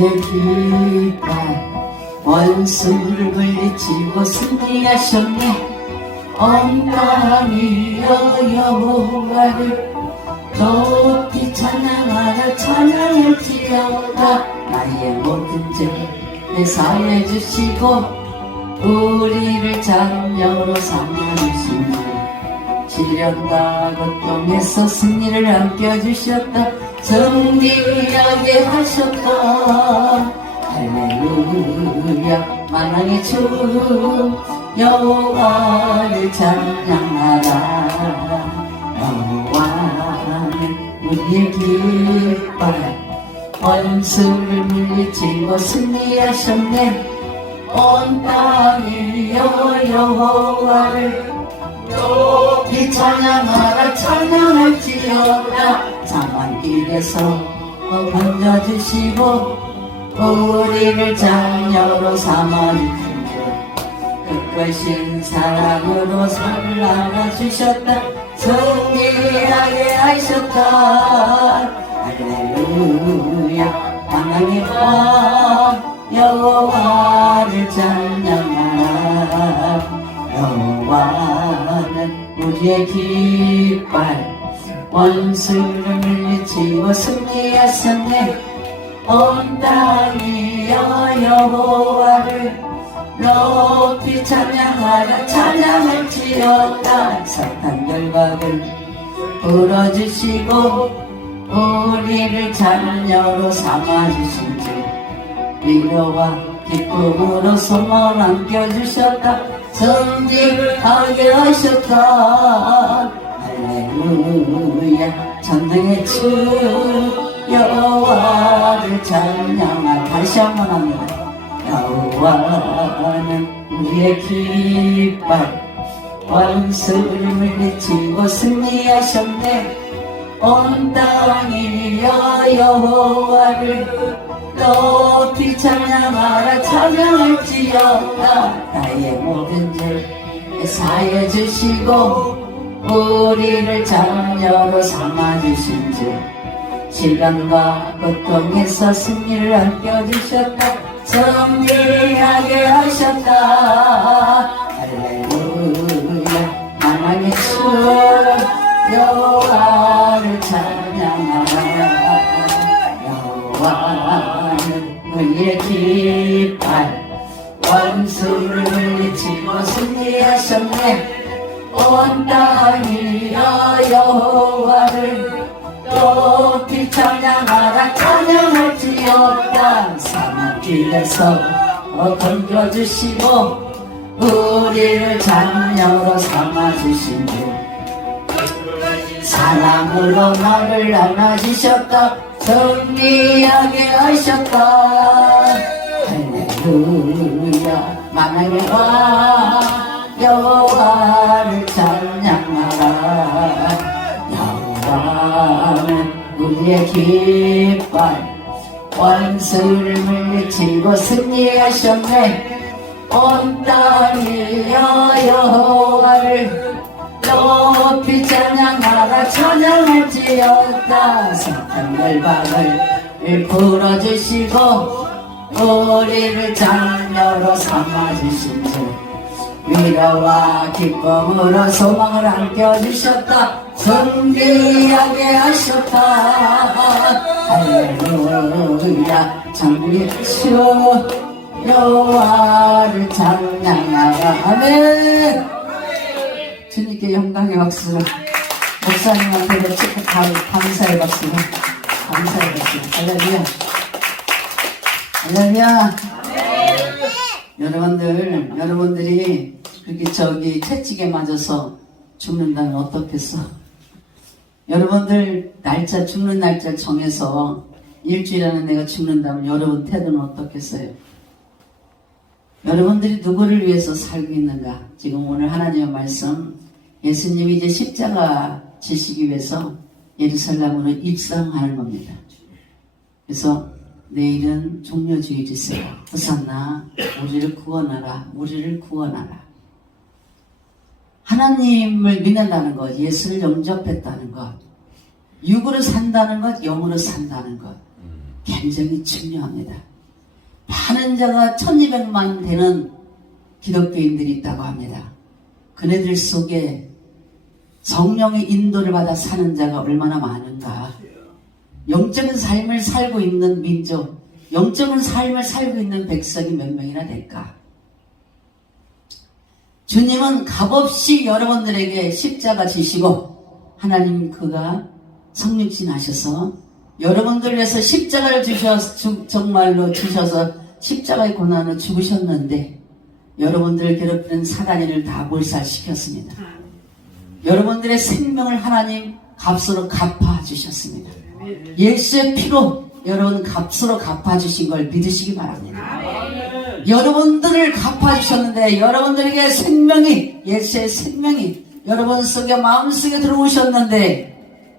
우리의 깃발 원수를 물리치고 승리하셨네. 온 땅이여 여호와를 높이 찬양하라. 찬양할지어다. 나의 모든 죄 사해 주시고 우리를 자녀로 삼아주시니 시련과 고통에서 승리를 안겨주셨다. 승리하게 하셨다. 할렐루야. 만왕의 주 여호와를 찬양하라. 여호와는 우리의 깃발 원수를 물리치고 승리하셨네. 온 땅이여 여호와를 높이 찬양하라. 찬양할지어다. 장한 길에서 건져주시고 우리를 자녀로 삼아주시고 끝까신 사랑으로 살을 안아주셨다. 승리하게 하셨다. 할렐루야. 하나님 여호와를 찬양하라. 여호와는 우리의 깃발 원수를 물리치고 승리하셨네. 온 땅이여 여호와를 높이 찬양하라. 찬양할지어다. 사탄 결박을 풀어주시고 우리를 자녀로 삼아주신 주 위로와 기쁨으로 소망을 안겨주셨다. 승리하게 하셨다. 할렐루야. 전능의 주 여호와를 찬양하라. 다시 한번 합니다. 여호와는 우리의 깃발 원수를 물리치고 승리하셨네. 온 땅이여 여호와를 높이 찬양하라. 찬양할지어다. 나의 모든 죄 사해 주시고 우리를 자녀로 삼아주신 주 시련과 고통에서 승리를 안겨주셨다. 승리하게 하셨다. 할렐루야. 만왕의 주 여호와를 찬양하라. 여호와는 우리의 깃발 원수를 물리치고 승리하셨네. 온 땅이여 여호와를 높이 찬양하라. 찬양할지어다. 사막길에서 건져주시고 우리를 자녀로 삼아주신 주 사랑으로 나를 안아주셨다. 승리하게 하셨다. 할렐루야. 만왕의 왕 여호와를 찬양하라. 여호와는 우리의 깃발 원수를 물리치고 승리하셨네. 온 땅이여 여호와를 높이 찬양하라. 찬양할지어다. 사탄 결박을 풀어주시고 우리를 자녀로 삼아주신 주 위로와 기쁨으로 소망을 안겨주셨다. 승리하게 하셨다. 할렐루야. 장군의 주 여호와를 찬양하라. 아멘. 주님께 영광의 박수로 목사님한테도 감사의 박수로 감사의 박수로. 할렐루야. 할렐루야. 여러분들이 그렇게 채찍에 맞아서 죽는다면 어떻겠어? 여러분들 죽는 날짜 정해서 일주일 안에 내가 죽는다면 여러분 태도는 어떻겠어요? 여러분들이 누구를 위해서 살고 있는가? 지금 오늘 하나님의 말씀, 예수님이 이제 십자가 지시기 위해서 예루살렘으로 입성하는 겁니다. 그래서 내일은 종려주일이세요. 호산나, 우리를 구원하라, 우리를 구원하라. 하나님을 믿는다는 것, 예수를 영접했다는 것, 육으로 산다는 것, 영으로 산다는 것 굉장히 중요합니다. 많은 자가 1200만 되는 기독교인들이 있다고 합니다. 그네들 속에 성령의 인도를 받아 사는 자가 얼마나 많은가. 영적인 삶을 살고 있는 민족, 영적인 삶을 살고 있는 백성이 몇 명이나 될까? 주님은 값없이 여러분들에게 십자가 지시고 하나님 그가 성육신하셔서 여러분들 위해서 십자가를 정말로 주셔서 십자가의 고난으로 죽으셨는데 여러분들을 괴롭히는 사단이를 다 몰살시켰습니다. 여러분들의 생명을 하나님 값으로 갚아주셨습니다. 예수의 피로 여러분 값으로 갚아주신 걸 믿으시기 바랍니다. 여러분들을 갚아주셨는데 여러분들에게 생명이, 예수의 생명이 여러분 속에 마음속에 들어오셨는데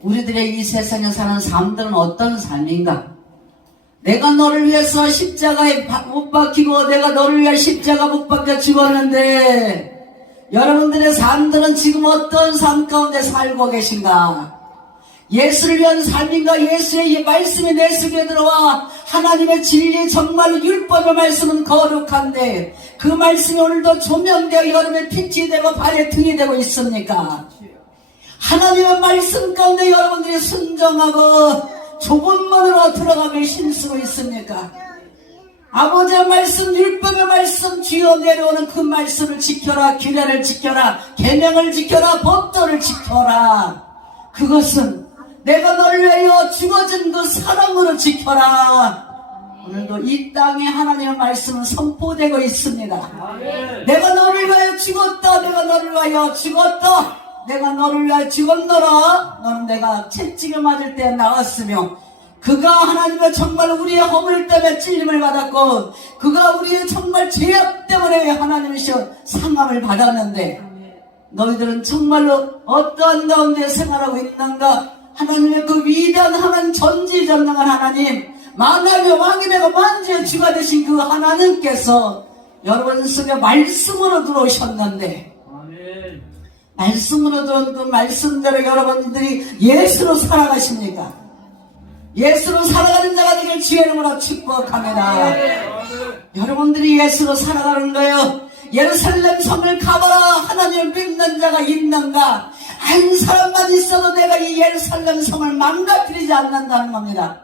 우리들의 이 세상에 사는 삶들은 어떤 삶인가? 내가 너를 위해서 십자가에 못 박히고 내가 너를 위해 십자가 못 박혀 죽었는데 여러분들의 삶들은 지금 어떤 삶 가운데 살고 계신가? 예수를 위한 삶인가? 예수의 말씀이 내 속에 들어와 하나님의 진리 정말 율법의 말씀은 거룩한데 그 말씀이 오늘도 조명되어 여러분의 빛이 되고 발의 등이 되고 있습니까? 하나님의 말씀 가운데 여러분들이 순종하고 좁은 문으로 들어가며 힘쓰고 있습니까? 아버지의 말씀, 율법의 말씀, 주여 내려오는 그 말씀을 지켜라, 규례를 지켜라, 계명을 지켜라, 법도를 지켜라. 그것은 내가 너를 위하여 죽어진 그 사랑으로 지켜라. 오늘도 이 땅에 하나님의 말씀은 선포되고 있습니다. 내가 너를 위하여 죽었다. 내가 너를 위하여 죽었다. 내가 너를 위하여 죽었노라. 너는 내가 채찍을 맞을 때 나왔으며 그가 하나님의 정말 우리의 허물 때문에 찔림을 받았고 그가 우리의 정말 죄악 때문에 하나님이시여 상함을 받았는데 너희들은 정말로 어떠한 가운데 생활하고 있는가? 하나님의 그 위대한 하나님, 전지전능한 하나님, 만왕의 왕이 되고 만주의 주가 되신 그 하나님께서 여러분 속에 말씀으로 들어오셨는데 말씀으로 들어온 그 말씀대로 여러분들이 예수로 살아가십니까? 예수로 살아가는 자가 되길 주의 이름으로 축복합니다. 여러분들이 예수로 살아가는 거예요. 예루살렘 성을 가보라. 하나님을 믿는 자가 있는가? 한 사람만 있어도 내가 이 예루살렘 성을 망가뜨리지 않는다는 겁니다.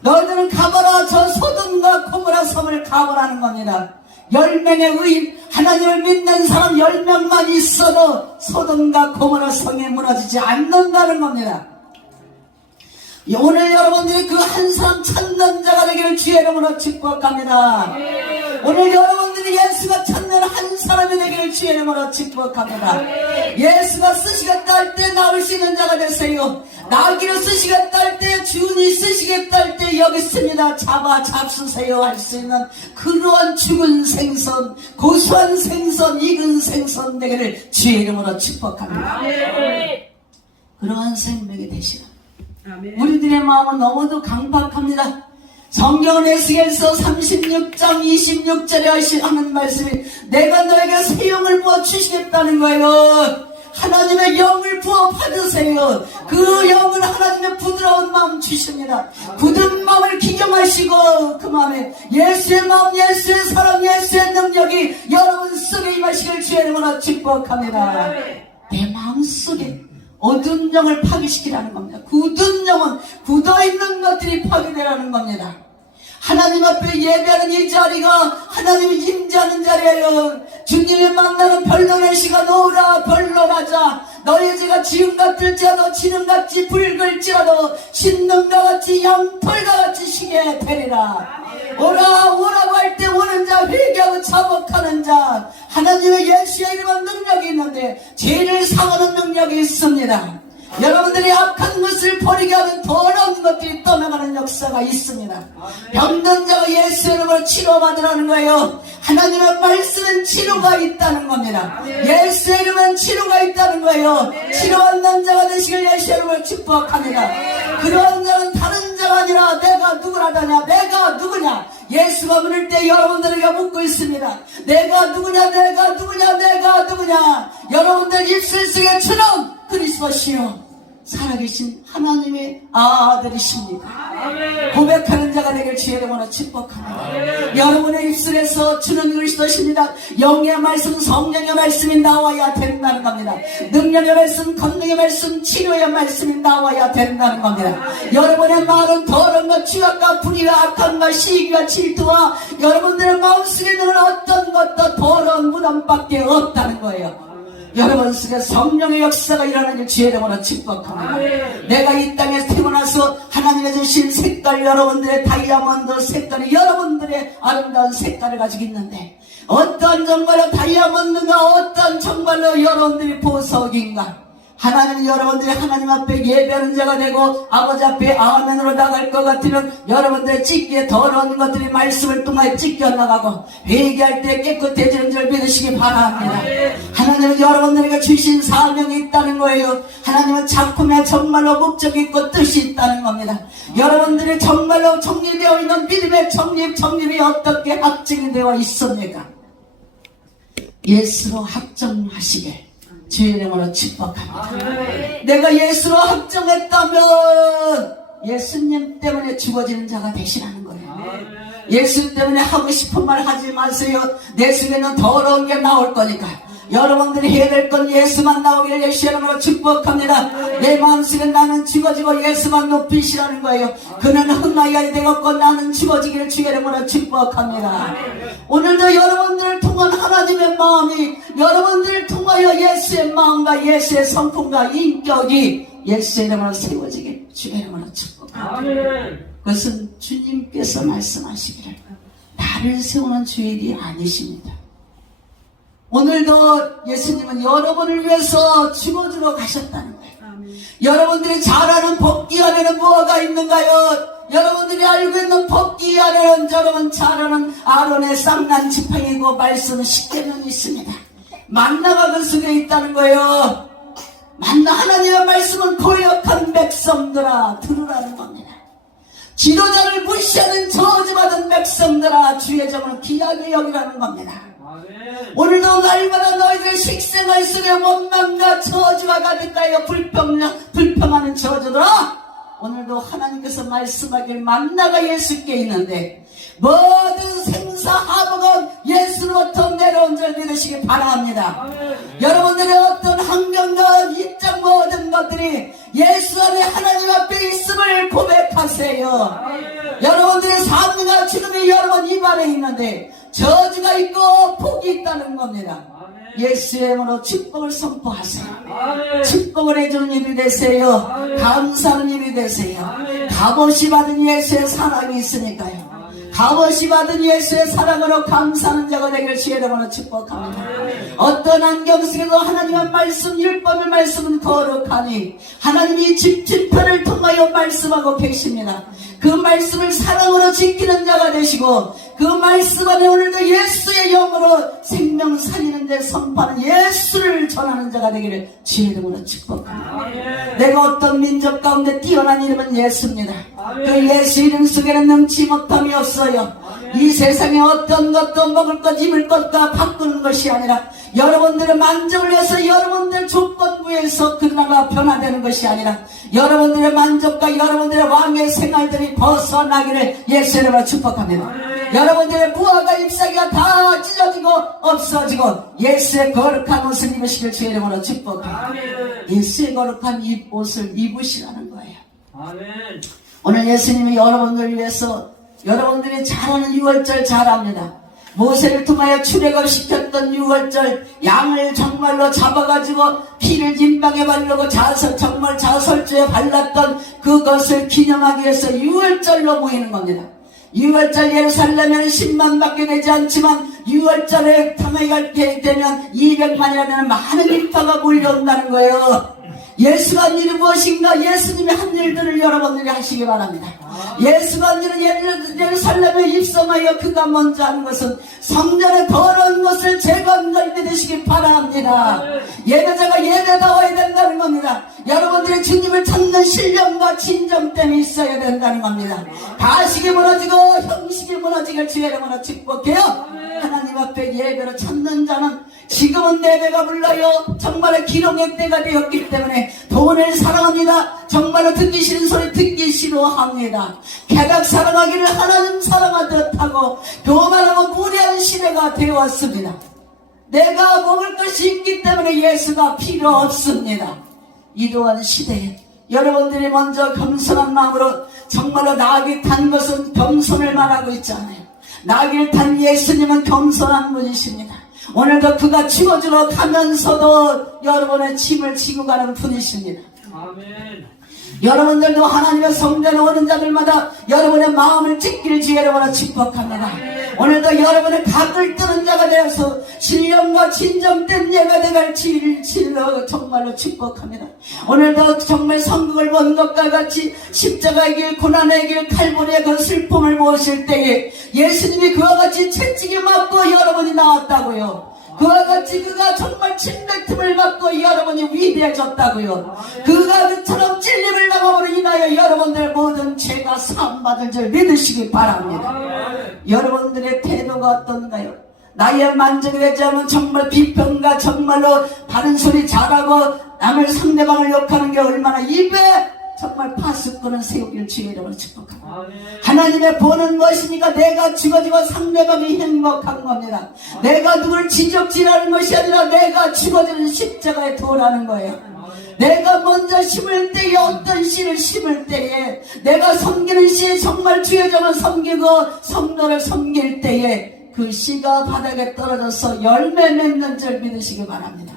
너희들은 가보라. 저 소돔과 고모라 성을 가보라는 겁니다. 10명의 의인, 하나님을 믿는 사람 10명만 있어도 소돔과 고모라 성이 무너지지 않는다는 겁니다. 오늘 여러분들이 그 한 사람 찾는 자가 되기를 주의 이름으로 축복합니다. 오늘 여러분들이 예수가 찾는 한 사람이 되기를 주의 이름으로 축복합니다. 예수가 쓰시겠다 할 때 나올 수 있는 자가 되세요. 나기를 쓰시겠다 할 때, 주니 쓰시겠다 할 때 여기 있습니다. 잡수세요 할 수 있는 그러한 죽은 생선, 고소한 생선, 익은 생선 되기를 주의 이름으로 축복합니다. 그러한 생명이 되시라. 우리들의 마음은 너무도 강박합니다. 성경은 에스겔서 36장 26절에 하는 말씀이 내가 너에게 새 영을 부어 주시겠다는 거예요. 하나님의 영을 부어 받으세요. 그 영을 하나님의 부드러운 마음 주십니다. 굳은 마음을 기경하시고 그 마음에 예수의 마음, 예수의 사랑, 예수의 능력이 여러분 속에 임하시길 주의 이름으로 축복합니다. 내 마음 속에 어두운 영을 파괴시키라는 겁니다. 굳은 영은 굳어있는 것들이 파괴되라는 겁니다. 하나님 앞에 예배하는 이 자리가 하나님이 임재하는 자리예요. 주님을 만나는 변론의 시간 오라. 변론하자. 너의 죄가 지음 같을지라도 지름같이 붉을지라도 신능과 같이 양털과 같이 시게 되리라. 오라 오라고 할 때 오는 자, 회개하고 자복하는 자, 하나님의 예수의 이름은 능력이 있는데 죄를 사하는 능력이 있습니다. 여러분들이 악한 것을 버리게 하는 더러운 것들이 떠나가는 역사가 있습니다. 병든 자가 예수의 이름으로 치료받으라는 거예요. 하나님의 말씀은 치료가 있다는 겁니다. 예수의 이름은 치료가 있다는 거예요. 치료받는 자가 되시길 예수의 이름으로 축복합니다. 그런 자는 다른 자가 아니라 내가 누구라다냐, 내가 누구냐. 예수가 물을 때 여러분들에게 묻고 있습니다. 내가 누구냐, 내가 누구냐, 내가 누구냐. 여러분들 입술 속에 주는 그리스도시요 살아계신 하나님의 아들이십니다. 고백하는 자가 되길 주의 이름으로 축복합니다. 여러분의 입술에서 주는 그리스도십니다. 영의 말씀, 성령의 말씀이 나와야 된다는 겁니다. 능력의 말씀, 권능의 말씀, 치료의 말씀이 나와야 된다는 겁니다. 여러분의 말은 더러운 것, 죄악과 불의와 악함과 시기와 질투와 여러분들의 마음속에 있는 어떤 것도 더러운 무덤밖에 없다는 거예요. 여러분 속에 성령의 역사가 일어나는 주의 이름으로 축복합니다. 내가 이 땅에 태어나서 하나님의 주신 색깔, 여러분들의 다이아몬드 색깔이 여러분들의 아름다운 색깔을 가지고 있는데 어떤 정말로 다이아몬드인가, 어떤 정말로 여러분들이 보석인가, 하나님은 여러분들이 하나님 앞에 예배하는 자가 되고 아버지 앞에 아멘으로 나갈 것 같으면 여러분들의 찢기에 더러운 것들이 말씀을 통하여 찢겨 나가고 회개할 때 깨끗해지는 줄 믿으시기 바랍니다. 하나님은 여러분들에게 주신 사명이 있다는 거예요. 하나님은 작품에 정말로 목적이 있고 뜻이 있다는 겁니다. 여러분들이 정말로 정립되어 있는 믿음의 정립이 어떻게 확증이 되어 있습니까? 예수로 확정하시길 주의 이름으로 축복합니다. 내가 예수로 확정했다면 예수님 때문에 죽어지는 자가 되시라는 거예요. 예수 때문에 하고 싶은 말 하지 마세요. 내 속에는 더러운 게 나올 거니까 여러분들이 해야 될 건 예수만 나오기를 예수 이름으로 축복합니다. 내 마음속에 나는 죽어지고 예수만 높이시라는 거예요. 그는 흥하여야 되겠고 나는 죽어지기를 주의 이름으로 축복합니다. 오늘도 여러분들을 통한 하나님의 마음이 여러분들을 통하여 예수의 마음과 예수의 성품과 인격이 예수의 이름으로 세워지길 주의 이름으로 축복합니다. 그것은 주님께서 말씀하시기를 나를 세우는 주의 일이 아니십니다. 오늘도 예수님은 여러분을 위해서 죽어주러 가셨다는 거예요. 여러분들이 잘 아는 복귀 안에는 뭐가 있는가요? 여러분들이 알고 있는 복귀 안에는 여러분 잘 아는 아론의 쌍난 지팡이고 말씀은 십계명이 있습니다. 만나가 그 속에 있다는 거예요. 만나 하나님의 말씀은 고역한 백성들아 들으라는 겁니다. 지도자를 무시하는 저주받은 백성들아 주의 정을 귀하게 여기라는 겁니다. 오늘도 날마다 너희들의 식생활 속에 원망과 저주가 가득하여 불평하는 저주들아, 오늘도 하나님께서 말씀하길 만나가 예수께 있는데 모든 생사하복은 예수로부터 내려온 줄 믿으시기 바랍니다. 여러분들의 어떤 환경과 입장 모든 것들이 예수 안에 하나님 앞에 있음을 고백하세요. 여러분들의 삶과 죽음이 여러분 입안에 있는데 저주가 있고 복이 있다는 겁니다. 예수의 이름으로 축복을 선포하세요. 축복을 해주는 일이 되세요. 감사하는 일이 되세요. 값없이 받은 예수의 사랑이 있으니까요. 값없이 받은 예수의 사랑으로 감사하는 자가 되길 주의 이름으로 축복합니다. 어떤 안경 속에도 하나님의 말씀, 율법의 말씀은 거룩하니 하나님이 집집편을 통하여 말씀하고 계십니다. 그 말씀을 사랑으로 지키는 자가 되시고 그 말씀 안에 오늘도 예수의 영으로 생명 살리는 데 선포하는 예수를 전하는 자가 되기를 주의 이름으로 축복합니다. 내가 어떤 민족 가운데 뛰어난 이름은 예수입니다. 그 예수 이름 속에는 능치 못함이 없어요. 이 세상에 어떤 것도 먹을 것, 입을 것과 바꾸는 것이 아니라 여러분들의 만족을 위해서 여러분들 조건부에서 그나마 변화되는 것이 아니라 여러분들의 만족과 여러분들의 왕의 생활들이 벗어나기를 예수의 이름으로 축복합니다. 여러분들의 무화과 잎사귀가 다 찢어지고 없어지고 예수의 거룩한 옷을 입으시길 주의 이름으로 축복합니다. 예수의 거룩한 이 옷을 입으시라는 거예요. 오늘 예수님이 여러분들을 위해서 여러분들이 잘하는 유월절 잘합니다. 모세를 통하여 출애굽시켰던 유월절 양을 정말로 잡아가지고 피를 인방에 바르고 정말 자설주에 발랐던 그것을 기념하기 위해서 유월절로 모이는 겁니다. 유월절 예루살렘에는 10만밖에 되지 않지만 유월절에 탐에 갈게 되면 200만이나 되는 많은 인파가 몰려온다는 거예요. 예수가 한 일이 무엇인가? 예수님이 한 일들을 여러분들이 하시기 바랍니다. 예수가 예루살렘에 입성하여 그가 먼저 하는 것은 성전의 더러운 것을 제거한 걸 믿으시기 바랍니다. 예배자가 예배다워야 된다는 겁니다. 여러분들이 주님을 찾는 신령과 진정됨이 있어야 된다는 겁니다. 가식이 무너지고 형식이 무너지길 주의 이름으로 축복해요. 하나님 앞에 예배로 찾는 자는 지금은 예배가 불러요. 정말로 기록의 때가 되었기 때문에 돈을 사랑합니다. 정말로 듣기 싫은 소리 듣기 싫어합니다. 쾌락 사랑하기를 하나님 사랑하듯 하고 교만하고 무례한 시대가 되었습니다. 내가 먹을 것이 있기 때문에 예수가 필요 없습니다. 이러한 시대에 여러분들이 먼저 겸손한 마음으로 정말로 나귀 탄 것은 겸손을 말하고 있잖아요. 나귀를 탄 예수님은 겸손한 분이십니다. 오늘도 그가 치워주러 가면서도 여러분의 짐을 지고 가는 분이십니다. 아멘. 여러분들도 하나님의 성전에 오는 자들마다 여러분의 마음을 찢길 주의 이름으로 축복합니다. 오늘도 여러분의 각을 뜨는 자가 되어서 신령과 진정된 예배가 될 진로 정말로 축복합니다. 오늘도 정말 성국을 본 것과 같이 십자가의 길, 고난의 길, 칼보리의 그 슬픔을 모실 때에 예수님이 그와 같이 채찍이 맞고 여러분이 나왔다고요. 그와 같이 그가 정말 침뱉음을 받고 여러분이 위대해졌다고요. 그가 그처럼 찔림을 당함으로 인하여 여러분들 모든 죄가 사함받을 줄 믿으시기 바랍니다. 여러분들의 태도가 어떤가요? 나의 만족이 되지 않으면 정말 비평과 정말로 바른 소리 잘하고 남을 상대방을 욕하는 게 얼마나 입에 정말 파수꾼을 세우기를 주의 이름으로 축복합니다. 하나님의 본은 무엇이니까 내가 죽어지고 상대방이 행복한 겁니다. 내가 누구를 지적질하는 것이 아니라 내가 죽어지는 십자가에 도라는 거예요. 내가 먼저 심을 때에 어떤 씨를 심을 때에 내가 섬기는 씨에 정말 주의 종을 섬기고 성도를 섬길 때에 그 씨가 바닥에 떨어져서 열매 맺는 줄 믿으시기 바랍니다.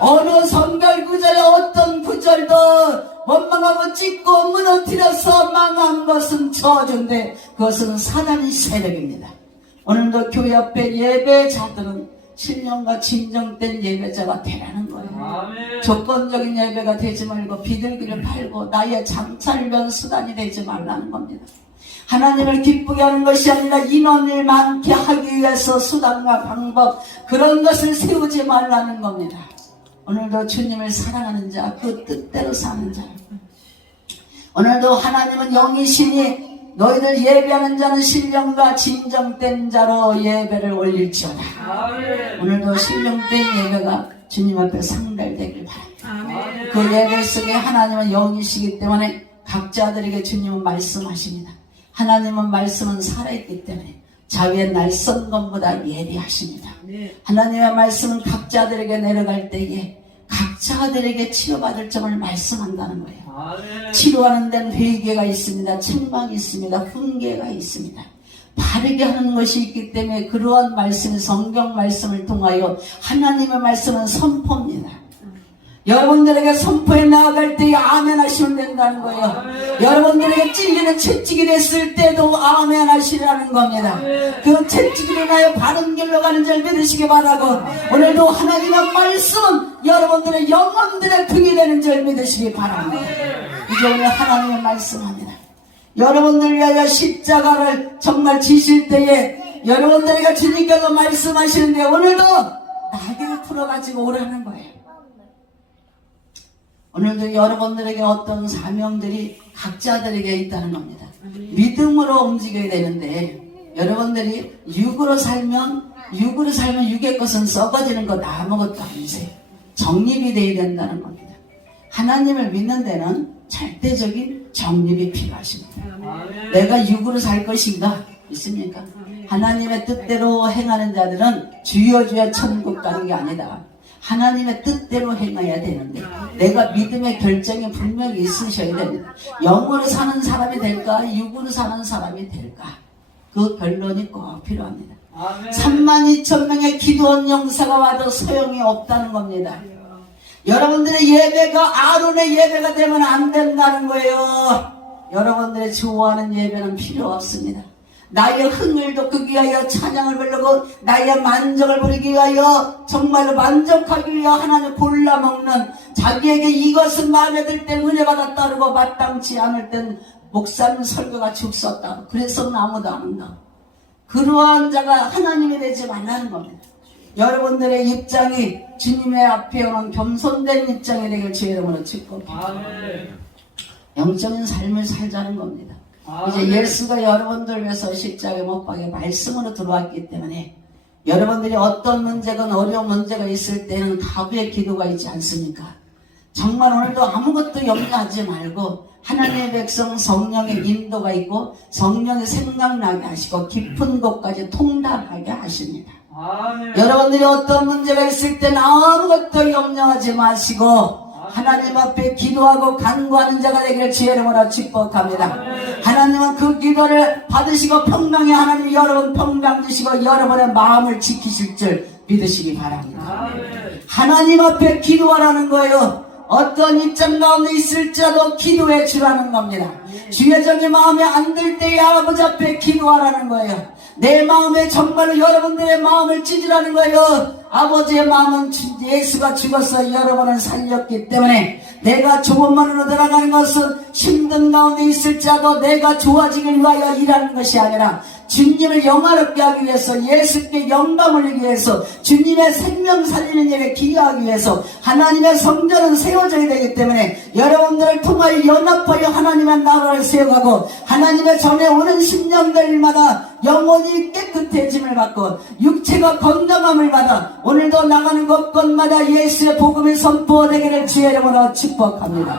어느 성경 구절에 어떤 구절도 원망하고 찢고 무너뜨려서 망한 것은 저주인데 그것은 사단의 세력입니다. 오늘도 교회 앞에 예배자들은 신령과 진정된 예배자가 되라는 거예요. 아멘. 조건적인 예배가 되지 말고 비둘기를 팔고 나의 장찰변 수단이 되지 말라는 겁니다. 하나님을 기쁘게 하는 것이 아니라 인원을 많게 하기 위해서 수단과 방법 그런 것을 세우지 말라는 겁니다. 오늘도 주님을 사랑하는 자, 그 뜻대로 사는 자. 오늘도 하나님은 영이시니 너희들 예배하는 자는 신령과 진정된 자로 예배를 올릴지어다. 아멘. 오늘도 신령된 예배가 주님 앞에 상달되길 바랍니다. 아멘. 그 예배 속에 하나님은 영이시기 때문에 각자들에게 주님은 말씀하십니다. 하나님은 말씀은 살아있기 때문에 자위의 날선 것보다 예리하십니다. 하나님의 말씀은 각자들에게 내려갈 때에 각자들에게 치료받을 점을 말씀한다는 거예요. 치료하는 데는 회개가 있습니다. 책망이 있습니다. 훈계가 있습니다. 바르게 하는 것이 있기 때문에 그러한 말씀, 성경 말씀을 통하여 하나님의 말씀은 선포입니다. 여러분들에게 선포해 나아갈 때에 아멘 하시면 된다는 거예요. 아멘. 여러분들에게 찔리는 채찍이 됐을 때도 아멘 하시라는 겁니다. 그 채찍으로 인하여 바른 길로 가는 줄 믿으시기 바라고 오늘도 하나님의 말씀은 여러분들의 영혼들의 등이 되는 줄 믿으시기 바랍니다. 이제 오늘 하나님의 말씀합니다. 여러분들 위하여 십자가를 정말 지실 때에 여러분들에게 주님께서 말씀하시는데 오늘도 나귀를 풀어가지고 오라는 거예요. 오늘도 여러분들에게 어떤 사명들이 각자들에게 있다는 겁니다. 믿음으로 움직여야 되는데 여러분들이 육으로 살면 육의 것은 썩어지는 것 아무것도 아니세요. 정립이 되어야 된다는 겁니다. 하나님을 믿는 데는 절대적인 정립이 필요하십니다. 내가 육으로 살 것인가 있습니까? 하나님의 뜻대로 행하는 자들은 주여 주여 천국 가는 게 아니다. 하나님의 뜻대로 행해야 되는데 내가 믿음의 결정이 분명히 있으셔야 됩니다. 영으로 사는 사람이 될까 육으로 사는 사람이 될까 그 결론이 꼭 필요합니다. 32,000명의 기도원 용사가 와도 소용이 없다는 겁니다. 여러분들의 예배가 아론의 예배가 되면 안 된다는 거예요. 여러분들의 좋아하는 예배는 필요 없습니다. 나의 흥을 돋구기 위하여 찬양을 부르고 나의 만족을 부리기 위하여 정말로 만족하기 위하여 하나님 골라먹는 자기에게 이것은 마음에 들 땐 은혜 받아 따르고 마땅치 않을 땐 목사님 설교가 죽었다. 그래서 아무도 안 한다. 그러한 자가 하나님이 되지 말라는 겁니다. 여러분들의 입장이 주님의 앞에 오는 겸손된 입장이 되길 주의 이름으로 축복합니다. 영적인 삶을 살자는 겁니다. 이제 예수가 여러분들 위해서 십자가에 못 박혀 말씀으로 들어왔기 때문에 여러분들이 어떤 문제건 어려운 문제가 있을 때는 가부의 기도가 있지 않습니까? 정말 오늘도 아무것도 염려하지 말고 하나님의 백성 성령의 인도가 있고 성령의 생각나게 하시고 깊은 곳까지 통달하게 하십니다. 여러분들이 어떤 문제가 있을 때는 아무것도 염려하지 마시고 하나님 앞에 기도하고 간구하는 자가 되기를 주의 이름으로 축복합니다. 하나님은 그 기도를 받으시고 평강에 하나님 여러분 평강 주시고 여러분의 마음을 지키실 줄 믿으시기 바랍니다. 하나님 앞에 기도하라는 거예요. 어떤 입장 가운데 있을지라도 기도해 주라는 겁니다. 주의 정이 마음에 안 들 때에 아버지 앞에 기도하라는 거예요. 내 마음에 정말로 여러분들의 마음을 찢으라는 거예요. 아버지의 마음은 예수가 죽어서 여러분을 살렸기 때문에 내가 조금만으로 들어가는 것은 힘든 가운데 있을지라도 내가 좋아지길 위하여 일하는 것이 아니라 주님을 영화롭게 하기 위해서 예수께 영광 올리기 위해서 주님의 생명 살리는 일에 기여하기 위해서 하나님의 성전은 세워져야 되기 때문에 여러분들을 통하여 연합하여 하나님의 나라를 세워가고 하나님의 전에 오는 심령들마다 영혼이 깨끗해짐을 받고 육체가 건강함을 받아 오늘도 나가는 곳곳마다 예수의 복음이 선포되기를 주의 이름으로 축복합니다.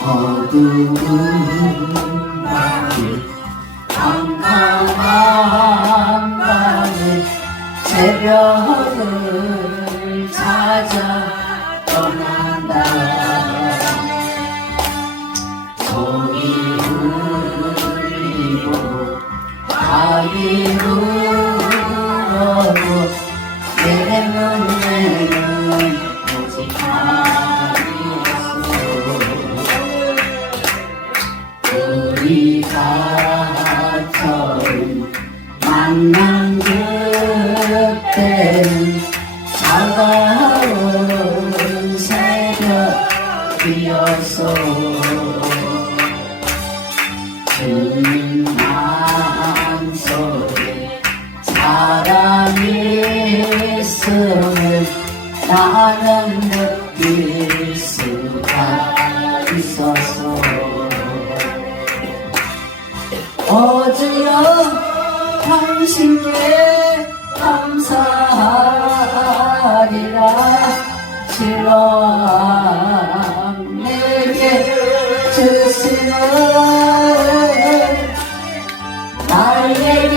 어두운 밤을 캄캄한 밤을 새벽을 찾아 떠난다. 소리 울리고 바위 울어도 내 눈에는 오직 우리가 처음 만난 그때는 차가운 새벽이었어. 주님 마음속에 사랑이 있음을 나는 느낄 수가 있었어. 주여 당신께 감사하리라. 신랑 내게 주시는 나에게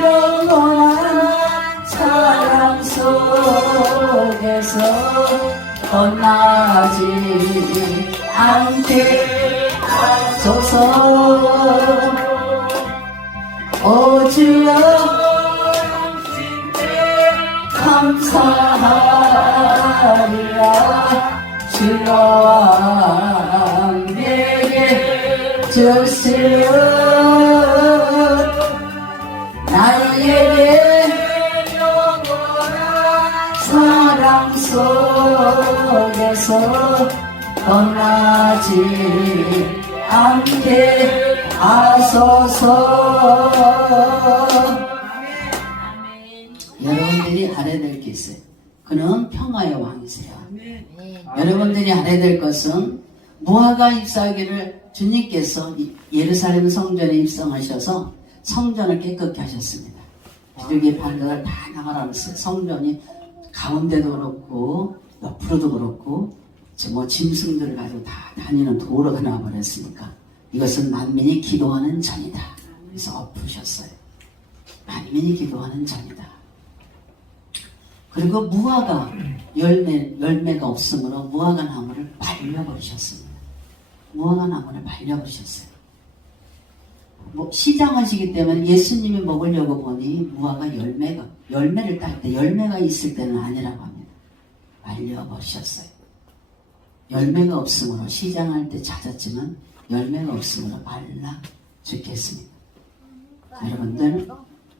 영원한 사랑 속에서 떠나지 않게 하소서. 주여 감사하리라. 주여 내게 주시는 나에게 사랑 속에서 떠나지 않게 하소서. 여러분들이 알아야 될 게 있어요. 그는 평화의 왕이세요. 여러분들이 알아야 될 것은 무화과 잎사귀를 주님께서 예루살렘 성전에 입성하셔서 성전을 깨끗게 하셨습니다. 비둘기 반대를 다 나가라고 했어요. 성전이 가운데도 그렇고 옆으로도 그렇고 뭐 짐승들을 가지고 다 다니는 도로가 나와버렸으니까 이것은 만민이 기도하는 전이다. 그래서 엎으셨어요. 만민이 기도하는 전이다. 그리고 무화과 열매가 없으므로 무화과 나무를 말려버리셨습니다. 무화과 나무를 말려버리셨어요. 뭐 시장하시기 때문에 예수님이 먹으려고 보니 무화과 열매를 딸 때 열매가 있을 때는 아니라고 합니다. 말려버리셨어요. 열매가 없으므로 시장할 때 찾았지만 열매가 없으므로 말라 죽겠습니다.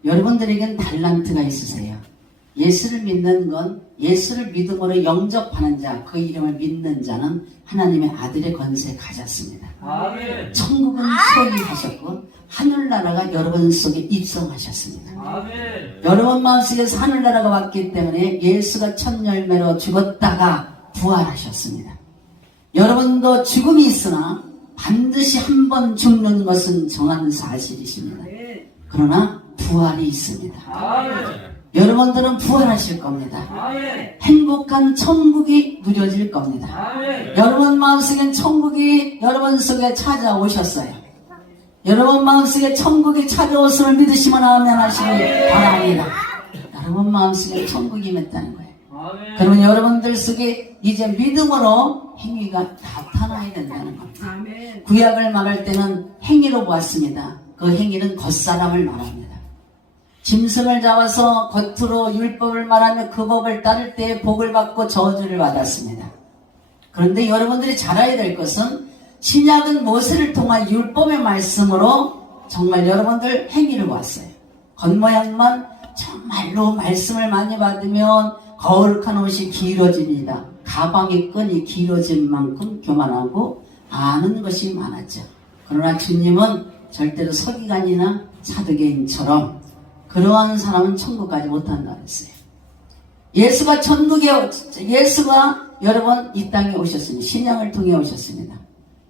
여러분들에겐 달란트가 있으세요. 예수를 믿는 건 예수를 믿음으로 영접하는 자, 그 이름을 믿는 자는 하나님의 아들의 권세 가졌습니다. 아멘. 천국은 소유하셨고 하늘나라가 여러분 속에 입성하셨습니다. 아멘. 여러분 마음속에서 하늘나라가 왔기 때문에 예수가 첫 열매로 죽었다가 부활하셨습니다. 여러분도 죽음이 있으나 반드시 한 번 죽는 것은 정한 사실이십니다. 그러나 부활이 있습니다. 아멘. 여러분들은 부활하실 겁니다. 아멘. 행복한 천국이 누려질 겁니다. 아멘. 여러분 마음속엔 천국이 여러분 속에 찾아오셨어요. 여러분 마음속에 천국이 찾아오심을 믿으시면 아멘 하시기 바랍니다. 여러분 마음속에 천국이 맺다는 거예요. 아멘. 그러면 여러분들 속에 이제 믿음으로 행위가 나타나야 된다는 겁니다. 아멘. 구약을 말할 때는 행위로 보았습니다. 그 행위는 겉사람을 말합니다. 짐승을 잡아서 겉으로 율법을 말하며 그 법을 따를 때 복을 받고 저주를 받았습니다. 그런데 여러분들이 잘 알아야 될 것은 신약은 모세를 통한 율법의 말씀으로 정말 여러분들 행위를 보았어요. 겉모양만 정말로 말씀을 많이 받으면 거룩한 옷이 길어집니다. 가방의 끈이 길어진 만큼 교만하고 아는 것이 많았죠. 그러나 주님은 절대로 서기관이나 사두개인처럼 그러한 사람은 천국 가지 못한다 그랬어요. 예수가 여러분 이 땅에 오셨습니다. 신약을 통해 오셨습니다.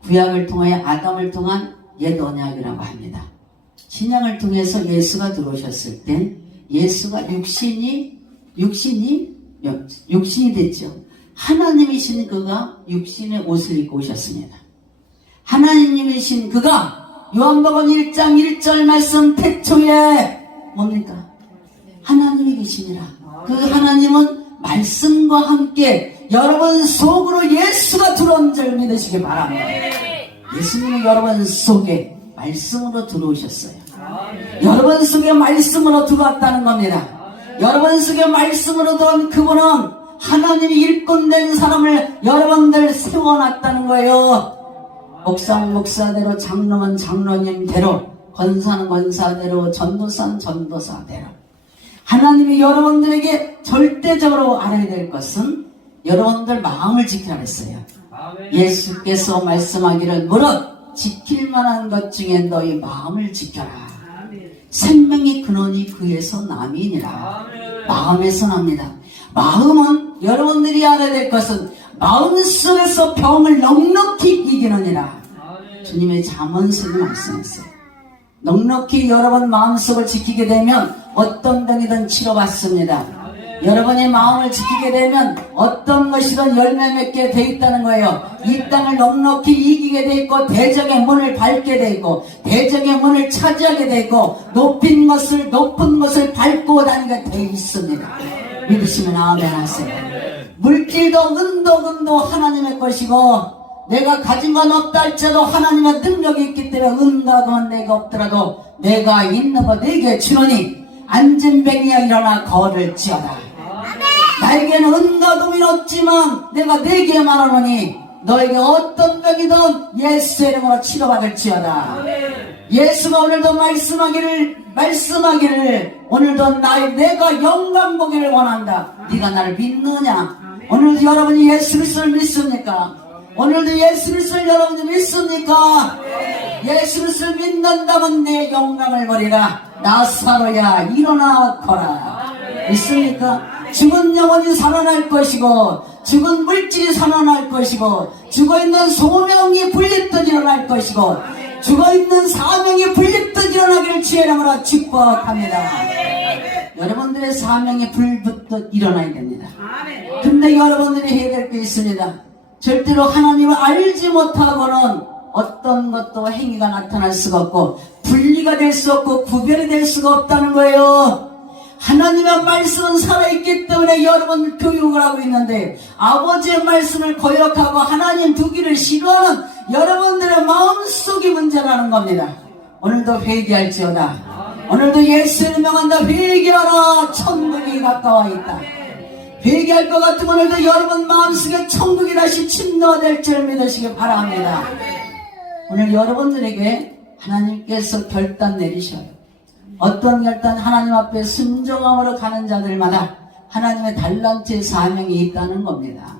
구약을 통하여 아담을 통한 옛 언약이라고 합니다. 신약을 통해서 예수가 들어오셨을 때 예수가 육신이 됐죠. 하나님이신 그가 육신의 옷을 입고 오셨습니다. 하나님이신 그가 요한복음 1장 1절 말씀 태초에 뭡니까? 하나님이 계시니라. 그 하나님은 말씀과 함께 여러분 속으로 예수가 들어온 줄 믿으시기 바랍니다. 예수님은 여러분 속에 말씀으로 들어오셨어요. 여러분 속에 말씀으로 들어왔다는 겁니다. 여러분 속에 말씀으로 들어온 그분은 하나님이 일꾼된 사람을 여러분들 세워놨다는 거예요. 목사는 목사대로, 장로는 장로님대로, 권사는 권사대로, 전도사는 전도사대로. 하나님이 여러분들에게 절대적으로 알아야 될 것은 여러분들 마음을 지키라 했어요. 예수께서 말씀하기를 무릇 지킬 만한 것 중에 너희 마음을 지켜라. 생명의 근원이 그에서 남이니라. 마음에서 납니다. 마음은 여러분들이 알아야 될 것은 마음속에서 병을 넉넉히 이기느니라. 주님의 잠언서에 말씀했어요. 넉넉히 여러분 마음속을 지키게 되면 어떤 병이든 치료받습니다. 여러분의 마음을 지키게 되면 어떤 것이든 열매 맺게 돼 있다는 거예요. 이 땅을 넉넉히 이기게 돼 있고 대적의 문을 밟게 돼 있고 대적의 문을 차지하게 돼 있고 높은 것을 밟고 다니게 돼 있습니다. 믿으시면 아멘 하세요. 물질도 은도 하나님의 것이고 내가 가진 건 없다 할지라도 하나님의 능력이 있기 때문에 은과 금은 내가 없더라도 내가 있는 것 내게 주노니 앉은 뱅이야 일어나 걸을지어다. 나에게는 은과 금이 없지만 내가 네게 말하노니 너에게 어떤 병이든 예수의 이름으로 치료받을지어다. 예수가 오늘도 말씀하기를 오늘도 내가 영광 보기를 원한다. 네가 나를 믿느냐? 오늘도 여러분이 예수 그리스도를 믿습니까? 오늘도 예수 그리스도를 여러분이 믿습니까? 예수 그리스도를 믿는다면 내 영광을 보리라. 나사로야 일어나 거라. 믿습니까? 죽은 영혼이 살아날 것이고 죽은 물질이 살아날 것이고 죽어있는 소명이 불리듯 일어날 것이고 죽어있는 사명이 불리듯 일어나기를 주의 이름으로 축복합니다. 여러분들의 사명이 불붙듯 일어나야 됩니다. 근데 여러분들이 해야 될 게 있습니다. 절대로 하나님을 알지 못하고는 어떤 것도 행위가 나타날 수가 없고 분리가 될 수 없고 구별이 될 수가 없다는 거예요. 하나님의 말씀은 살아있기 때문에 여러분 교육을 하고 있는데 아버지의 말씀을 거역하고 하나님 두기를 싫어하는 여러분들의 마음속이 문제라는 겁니다. 오늘도 회개할지어다. 오늘도 예수를 명한다. 회개하라. 천국이 가까워 있다. 회개할 것 같으면 오늘도 여러분 마음속에 천국이 다시 침노될 줄 믿으시기 바랍니다. 오늘 여러분들에게 하나님께서 결단 내리셔요. 어떤 결단? 하나님 앞에 순종함으로 가는 자들마다 하나님의 달란트의 사명이 있다는 겁니다.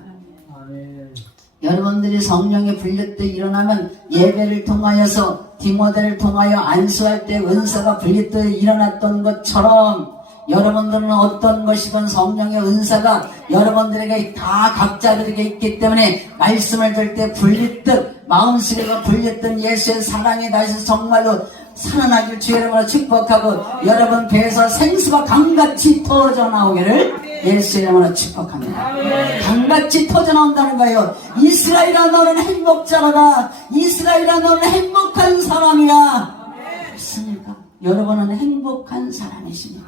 여러분들이 성령에 불릴 때 일어나면 예배를 통하여서 디모데를 통하여 안수할 때 은사가 불릴 때 일어났던 것처럼 여러분들은 어떤 것이든 성령의 은사가 여러분들에게 다 각자들에게 있기 때문에 말씀을 들 때 불리듯 마음속에서 불렸던 예수의 사랑이 다시 정말로 살아나길 주의 이름으로 축복하고 여러분 배에서 생수가 강같이 터져 나오기를 예수의 이름으로 축복합니다. 강같이 터져 나온다는 거예요. 이스라엘아 너는 행복자라다. 이스라엘아 너는 행복한 사람이야. 믿습니까? 여러분은 행복한 사람이십니다.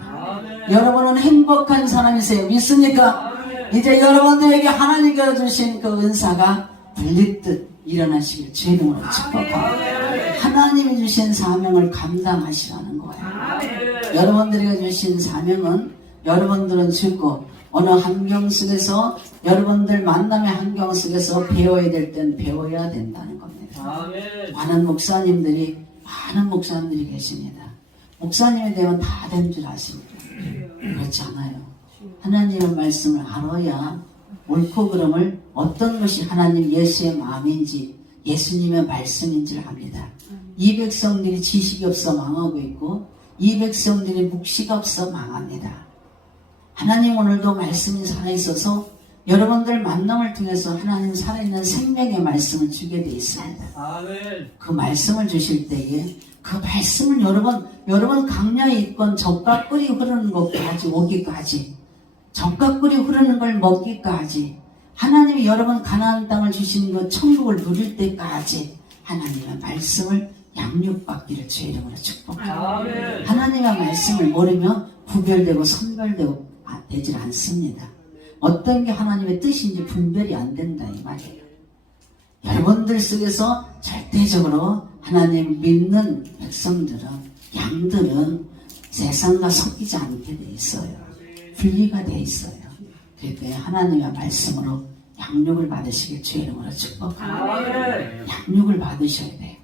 여러분은 행복한 사람이세요. 믿습니까? 이제 여러분들에게 하나님께서 주신 그 은사가 불리듯 일어나시길 주의 이름으로 축복합니다. 하나님이 주신 사명을 감당하시라는 거예요. 여러분들에게 주신 사명은 여러분들은 죽고 어느 환경 속에서 여러분들 만남의 환경 속에서 배워야 될 땐 배워야 된다는 겁니다. 많은 목사님들이 계십니다. 목사님이 되면 다 된 줄 아십니까? 그렇지 않아요. 하나님의 말씀을 알아야 옳고 그름을 어떤 것이 하나님 예수의 마음인지 예수님의 말씀인지를 압니다. 이 백성들이 지식이 없어 망하고 있고 이 백성들이 묵시가 없어 망합니다. 하나님 오늘도 말씀이 살아있어서 여러분들 만남을 통해서 하나님 살아있는 생명의 말씀을 주게 되어 있습니다. 그 말씀을 주실 때에 그 말씀을 여러분 강야에 있건 젖과 꿀이 흐르는 것까지 오기까지 젖과 꿀이 흐르는 걸 먹기까지 하나님이 여러분 가나안 땅을 주신 그 천국을 누릴 때까지 하나님의 말씀을 양육받기를 주의 이름으로 축복합니다. 하나님의 말씀을 모르면 구별되고 선별되고 되질 않습니다. 어떤 게 하나님의 뜻인지 분별이 안 된다 이 말이에요. 여러분들 속에서 절대적으로 하나님 믿는 백성들은 양들은 세상과 섞이지 않게 돼 있어요. 분리가 돼 있어요. 그러니까 하나님의 말씀으로 양육을 받으시길 주의 이름으로 축복합니다. 양육을 받으셔야 돼요.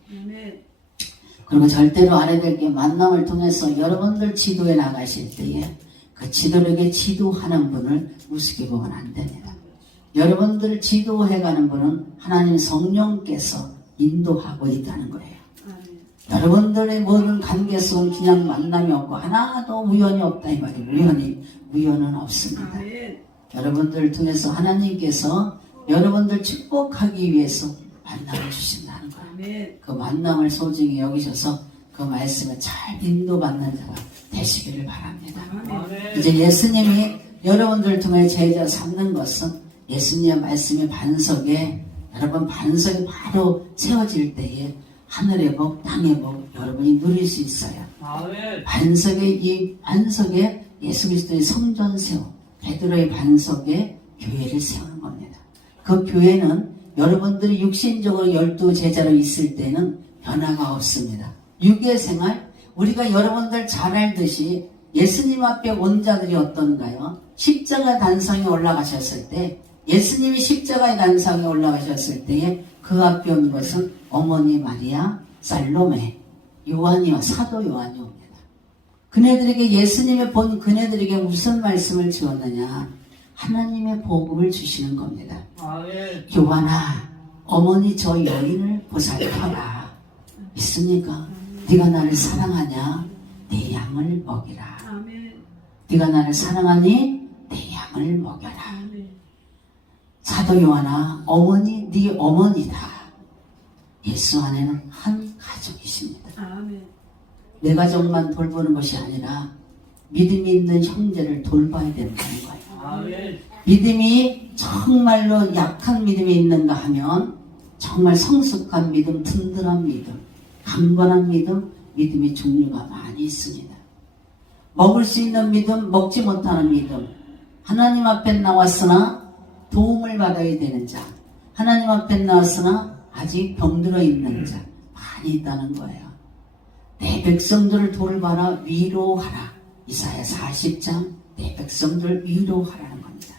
그리고 절대로 알아야 될 게 만남을 통해서 여러분들 지도에 나가실 때에 그 지도력에 지도하는 분을 우습게 보면 안 됩니다. 여러분들을 지도해가는 분은 하나님 성령께서 인도하고 있다는 거예요. 여러분들의 모든 관계 속은 그냥 만남이 없고 하나도 우연이 없다 이 말이에요. 우연은 없습니다. 여러분들을 통해서 하나님께서 여러분들 축복하기 위해서 만남을 주신다는 거예요. 그 만남을 소중히 여기셔서 그 말씀에 잘 인도받는 자가 되시기를 바랍니다. 이제 예수님이 여러분들을 통해 제자 삼는 것은 예수님의 말씀의 반석에 여러분 반석이 바로 세워질 때에 하늘의 복 땅의 복 여러분이 누릴 수 있어요. 이 반석에 예수 그리스도의 성전 세워 베드로의 반석에 교회를 세우는 겁니다. 그 교회는 여러분들이 육신적으로 12제자로 있을 때는 변화가 없습니다. 육의 생활 우리가 여러분들 잘 알듯이 예수님 앞에 온 자들이 어떤가요? 십자가 단상에 올라가셨을 때 예수님이 십자가의 단상에 올라가셨을 때에 그 앞에 온 것은 어머니 마리아, 살로메, 요한이요 사도 요한이 옵니다. 그네들에게 예수님의 본 그네들에게 무슨 말씀을 주었느냐? 하나님의 복음을 주시는 겁니다. 요한아, 어머니 저 여인을 보살펴라. 믿습니까? 네가 나를 사랑하냐? 내 양을 먹이라. 네가 나를 사랑하니 내 양을 먹여라. 사도 요한아, 어머니 네 어머니다. 예수 안에는 한 가족이십니다. 내 가족만 돌보는 것이 아니라 믿음이 있는 형제를 돌봐야 된다는 거예요. 믿음이 정말로 약한 믿음이 있는가 하면 정말 성숙한 믿음, 든든한 믿음, 강건한 믿음, 믿음의 종류가 많이 있습니다. 먹을 수 있는 믿음, 먹지 못하는 믿음, 하나님 앞에 나왔으나 도움을 받아야 되는 자, 하나님 앞에 나왔으나 아직 병들어 있는 자 많이 있다는 거예요. 내 백성들을 돌봐라, 위로하라. 이사야 40장 내 백성들을 위로하라는 겁니다.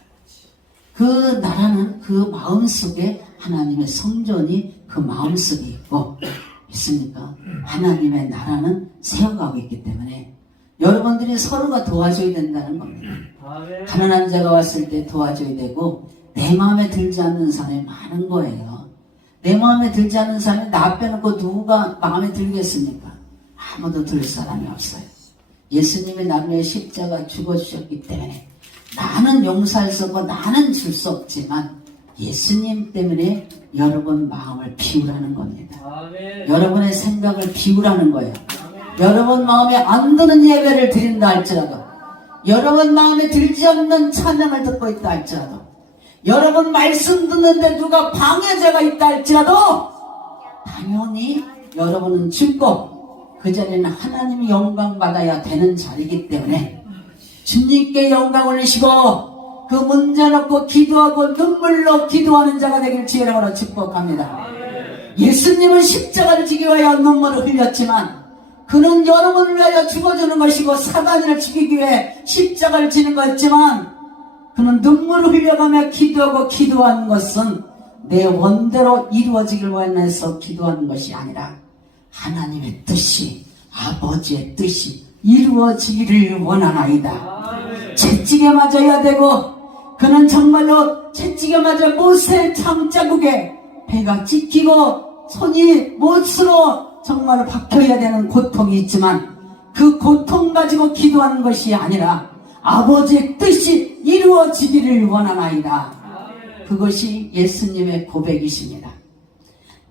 그 나라는 그 마음속에 하나님의 성전이 그 마음속에 있고 있습니까? 하나님의 나라는 세워가고 있기 때문에 여러분들이 서로가 도와줘야 된다는 겁니다. 가난한 자가 왔을 때 도와줘야 되고 내 마음에 들지 않는 사람이 많은 거예요. 내 마음에 들지 않는 사람이 나 빼놓고 누가 마음에 들겠습니까? 아무도 들 사람이 없어요. 예수님이 나를 위해 십자가 죽어주셨기 때문에 나는 용서할 수 없고 나는 줄 수 없지만 예수님 때문에 여러분 마음을 비우라는 겁니다. 여러분의 생각을 비우라는 거예요. 여러분 마음에 안 드는 예배를 드린다 할지라도, 여러분 마음에 들지 않는 찬양을 듣고 있다 할지라도, 여러분 말씀 듣는데 누가 방해자가 있다 할지라도 당연히 여러분은 죽고 그 자리는 하나님이 영광 받아야 되는 자리이기 때문에 주님께 영광 올리시고 그 문제 놓고 기도하고 눈물로 기도하는 자가 되길 주의 이름으로 축복합니다. 예수님은 십자가를 지기 위하여 눈물을 흘렸지만 그는 여러분을 위하여 죽어주는 것이고 사단을 죽이기 위해 십자가를 지는 거였지만 그는 눈물을 흘려가며 기도하고 기도하는 것은 내 원대로 이루어지길 원해서 기도하는 것이 아니라 하나님의 뜻이, 아버지의 뜻이 이루어지기를 원하나이다. 채찍에 맞아야 되고 그는 정말로 채찍에 맞아 못의 창자국에 배가 찢기고 손이 못으로 정말 박혀야 되는 고통이 있지만 그 고통 가지고 기도하는 것이 아니라 아버지의 뜻이 이루어지기를 원하나이다. 그것이 예수님의 고백이십니다.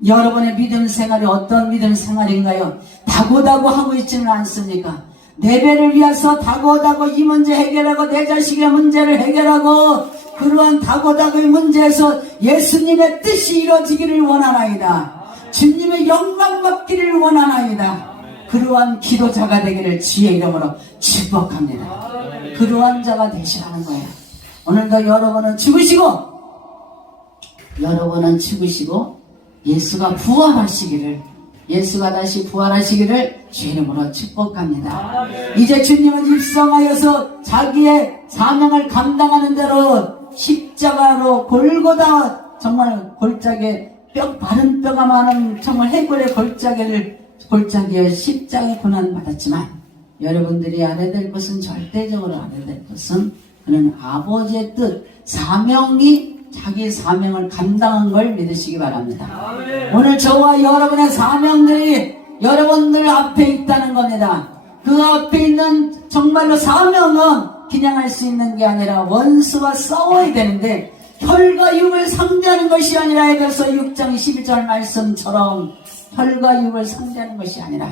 여러분의 믿음 생활이 어떤 믿음 생활인가요? 다고다고 하고 있지는 않습니까? 내 배를 위해서 다고다고 이 문제 해결하고 내 자식의 문제를 해결하고 그러한 다고다고의 문제에서 예수님의 뜻이 이루어지기를 원하나이다. 주님의 영광 받기를 원하나이다. 그러한 기도자가 되기를 주의 이름으로 축복합니다. 그러한 자가 되시라는 거예요. 오늘도 여러분은 죽으시고 예수가 부활하시기를, 예수가 다시 부활하시기를 주의 이름으로 축복합니다. 이제 주님은 입성하여서 자기의 사명을 감당하는 대로 십자가로 골고다 정말 골짜기에 바른 뼈가 많은 정말 해골의 골짜기에 십자가에 고난받았지만 여러분들이 알아야 될 것은, 절대적으로 알아야 될 것은 그는 아버지의 뜻, 사명이 자기 사명을 감당한 걸 믿으시기 바랍니다. 오늘 저와 여러분의 사명들이 여러분들 앞에 있다는 겁니다. 그 앞에 있는 정말로 사명은 그냥 할 수 있는 게 아니라 원수와 싸워야 되는데 혈과 육을 상대하는 것이 아니라 에베소 6장 12절 말씀처럼 혈과 육을 상대하는 것이 아니라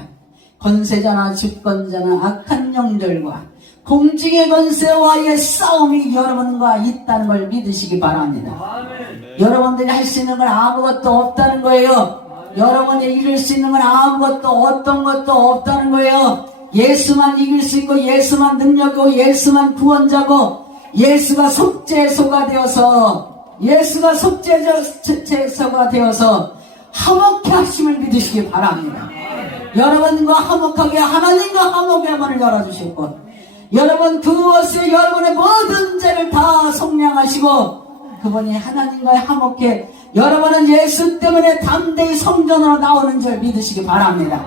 권세자나 주권자나 악한 영들과 공중의 권세와의 싸움이 여러분과 있다는 걸 믿으시기 바랍니다. 여러분들이 할 수 있는 건 아무것도 없다는 거예요. 여러분이 이길 수 있는 건 아무것도 어떤 것도 없다는 거예요. 예수만 이길 수 있고 예수만 능력이고 예수만 구원자고 예수가 속죄소가 되어서 화목케 하심을 믿으시기 바랍니다. 여러분과 화목하게 하나님과 화목의 문을 열어주셨고 여러분 그것에 여러분의 모든 죄를 다 속량하시고 그분이 하나님과의 화목해 여러분은 예수 때문에 담대히 성전으로 나오는 줄 믿으시기 바랍니다.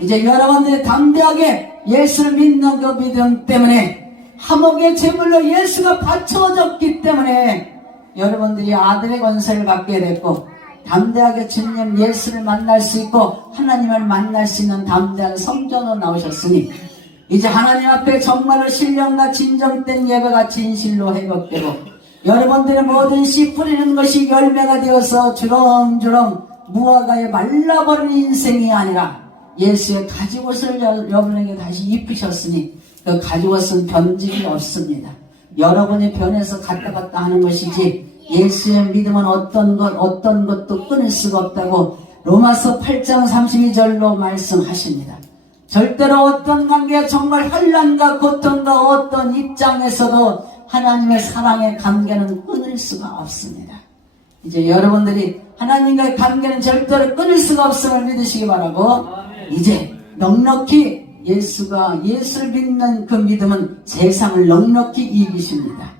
이제 여러분들이 담대하게 예수를 믿는 그 믿음 때문에 화목의 제물로 예수가 바쳐졌기 때문에 여러분들이 아들의 권세를 받게 됐고 담대하게 주님 예수를 만날 수 있고 하나님을 만날 수 있는 담대한 성전으로 나오셨으니 이제 하나님 앞에 정말로 신령과 진정된 예배가 진실로 회복되고 여러분들의 모든 씨 뿌리는 것이 열매가 되어서 주렁주렁 무화과에 말라버린 인생이 아니라 예수의 가죽옷을 여러분에게 다시 입히셨으니 그 가죽옷은 변질이 없습니다. 여러분이 변해서 갔다 갔다 하는 것이지 예수의 믿음은 어떤 것도 끊을 수가 없다고 로마서 8장 32절로 말씀하십니다. 절대로 어떤 관계, 정말 환난과 고통과 어떤 입장에서도 하나님의 사랑의 관계는 끊을 수가 없습니다. 이제 여러분들이 하나님과의 관계는 절대로 끊을 수가 없음을 믿으시기 바라고 이제 넉넉히 예수를 믿는 그 믿음은 세상을 넉넉히 이기십니다.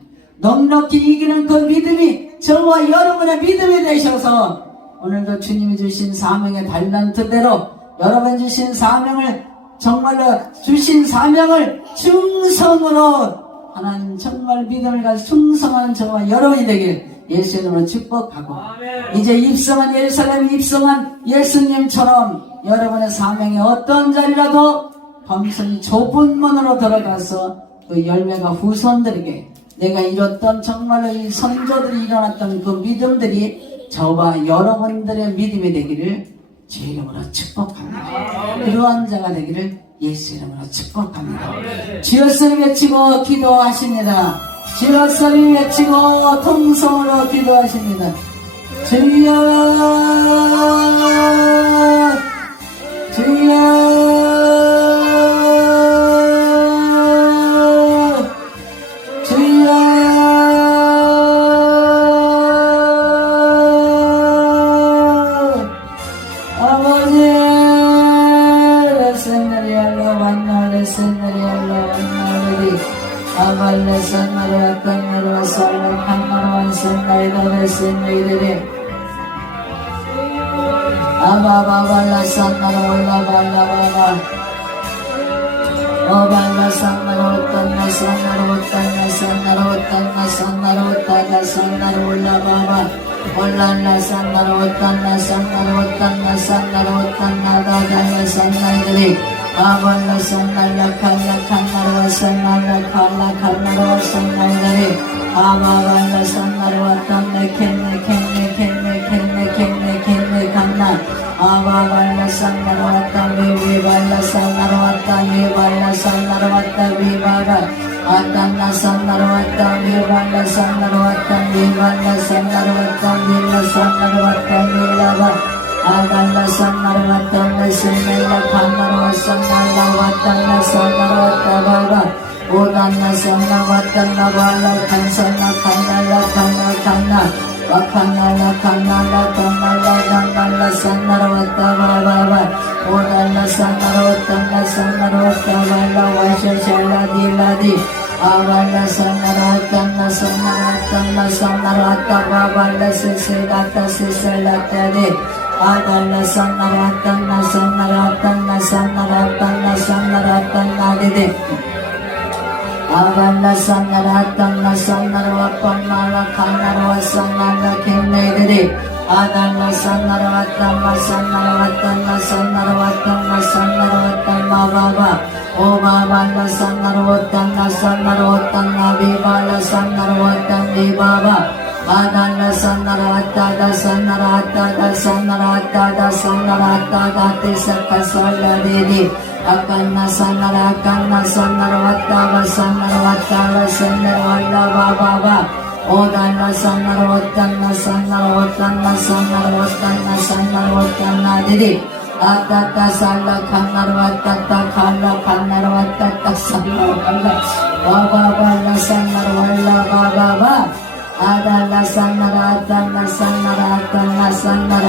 넉넉히 이기는 그 믿음이 저와 여러분의 믿음이 되셔서 오늘도 주님이 주신 사명의 달란트대로 여러분 주신 사명을 정말로 주신 사명을 충성으로 하나님 정말 믿음을 가지고 충성하는 저와 여러분이 되길 예수 이름으로 축복하고 이제 입성한 예루살렘 입성한 예수님처럼 여러분의 사명에 어떤 자리라도 범선이 좁은 문으로 들어가서 그 열매가 후손들에게 내가 이뤘던 정말로 이 선조들이 일어났던 그 믿음들이 저와 여러분들의 믿음이 되기를 주 이름으로 축복합니다. 그러한 자가 되기를 예수 이름으로 축복합니다. 주여 소리 외치고 기도하십니다. 주여 소리 외치고 통성으로 기도하십니다. 주여 아바바발라 산나라 올라발라바바 오발라 산나라 오탄나 산나라 오탄나 산나라 오탄나 산나라 오탄나 산나라 올라바바 올랄라 산나라 오탄나 산나라 오탄나 산나라 오탄나 다달라 산나이들이 아발라 산날라 칼라 칼나라 산날라 칼라 칼나라 산나이들이 아바발라 산나라 오탄나 캔네 캔네 캔네 캔네 캔네 캔네 칸나 아바발라 산나라 왔다 위발라 산나라 왔다 위발라 산나라 왔다 위바가 아탄나 산나라 왔다 위발라 산나라 왔다 위발라 산나라 왔다 위라 산나라 왔다 위라가 아달라 산나라 왔다 나시멜라 칸나라 산나라 왔다 나산나라 왔다 바가 오단나 산나라 왔다 나발라 칸산나 칸날라 칸나 칸나 와칸날라 칸날라 칸날라 칸날라 산나라 왔다 바바바 오달라 산나라 왔다 나 산나라 왔다 발라 와샤샬라 딜라디 아발라 산나라 왔다 나 산나라 왔다 나 산나라 왔다 바발라 세세라타 세셀라타디 아달라 산나라 왔다 나 산나라 왔다 나 산나라 왔다 나 산나라 왔다 나디디 아발라 산나라 땅나 산나라 와pan나라 칸나라 와산나라 캔네들이 아달라 산나라 왔단나 산나라 왔단나 산나라 왔단나 산나라 왔단나 바바 오바발라 산나라 왔단나 산나라 왔단나 비발라 산나라 왔단 비바바 아달라 산나라 왔다다 산나라 왔다다 산나라 왔다다 산나라 왔다다 티사카 솔라디디 아칸나 산나라 아칸나 산나라 왔다가 산나라 왔다가 산나라 왔다 바바바 오달라 산나라 왔단나 산나라 왔단나 산나라 왔단나 산나라 왔단나 디디 아따따 살라 칸나라 왔다따 칼라 칸나라 왔다따 산나라 칼라 바바발라 산나라 왔라 바바바 아달라 산나라 아따나 산나라 아따나 산나라